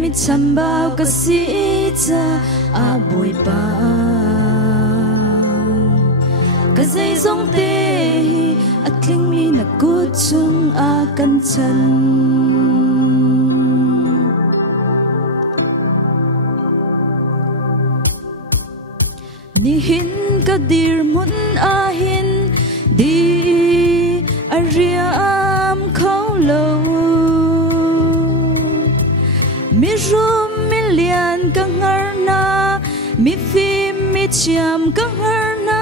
mi chăm bao ca sĩ cha a bồi pa ca dây dòng tê a kling mi na cút chung a căn chân ni hin ka dir mun a hin di a riam khâu lâu mi rum mi lian ka ngar na mi phim mi chiam ka ngar na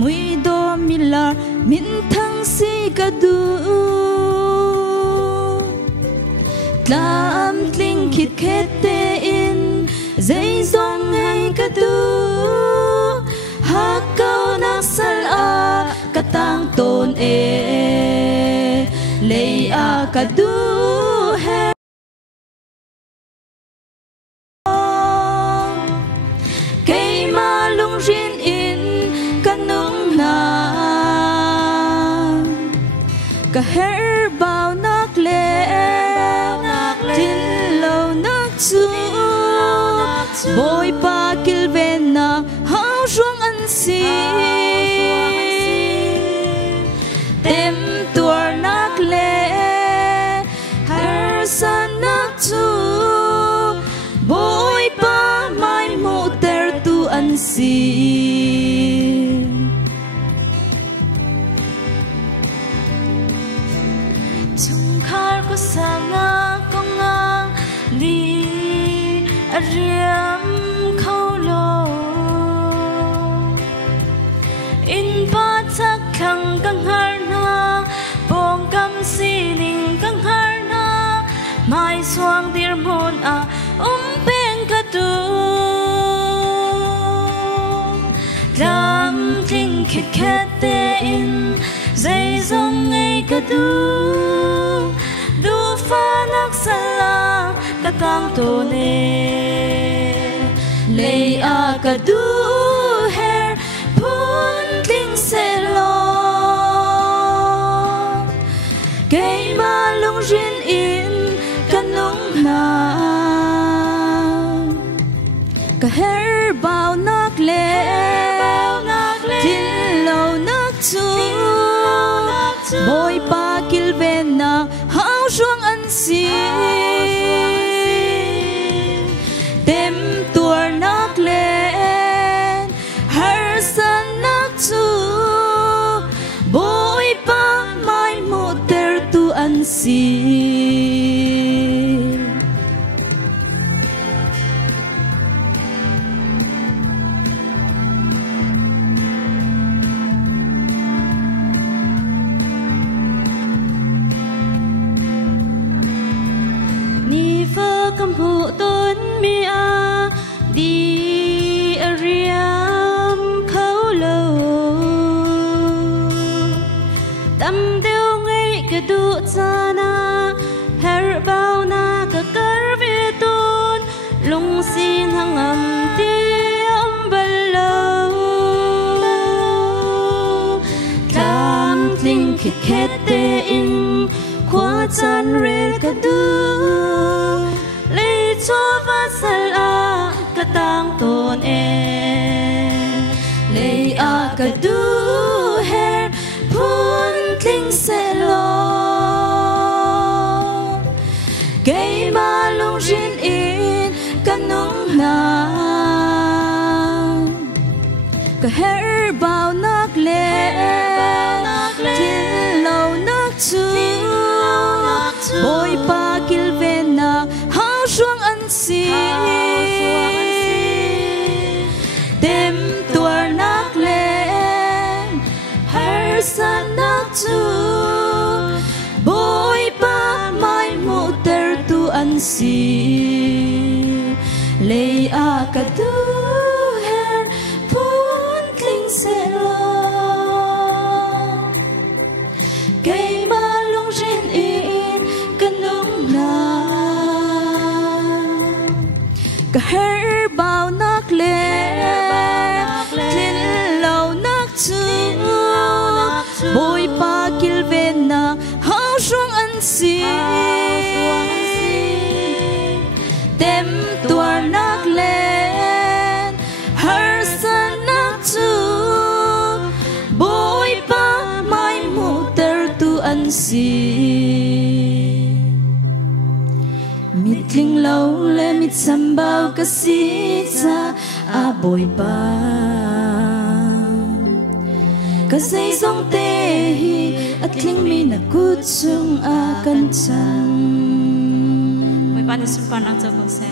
mui do mi la min thang si ka du tlam tling khit khet te in dây dòng ngay ka du ha câu nak sal a ka tang ton e lei a ka du he cây ma lung rin in ka nung na ka her bao nak le tin lâu nak chu boy pa kil ven na hao ruang an si tem tuar nak le har san nak chu boy pa mai mu ter tu an si chung khar ko sana ko nga li riam khâu lo in pa chắc khang căng har na bong kam si ning căng har na mai xoang dir mon a pen ka tu lam ting khit khet te in dây dòng ngay ka tu du pha nak sala ka tang to ne lei a ka du her pun ting se lo cây ma lung rin in ka nung na ka her bao nak le tin lâu nak chu boy pa kil ven na hao ruang an si tem tuar nak len har san nak chu boy pa mai mu ter tu an si cầm hộ tôn mi a đi a riam khâu lâu tâm tiêu ngay cái đu cha na her bao na ka kar vi tôn lung xin hang am tiêm bal lâu tam linh khit khet te in khoa chan re ka du cho va sal a ka tang ton e lei a ka du her pun tling se lo cây ma lung rin in ka nung na ka her bao nak le tin lâu nak chu boy pa kil ven na ruang an si tem tuar nak len har san nak chu boy pa mai mu ter tu an si lei a ka tu her pun tling se lo cây ma lung rin in ka nung na ka her bao nak le tin lâu nak chu boy pa kil ven na hao ruang an si tem tua nak lên har san nak chu boy pa mai mu ter tu an si mitling lâu le mit sambao ka si cha a boy pa ka say song te hi atling mi na kut sung a kan chan Mai pan sun pan ang cha bang se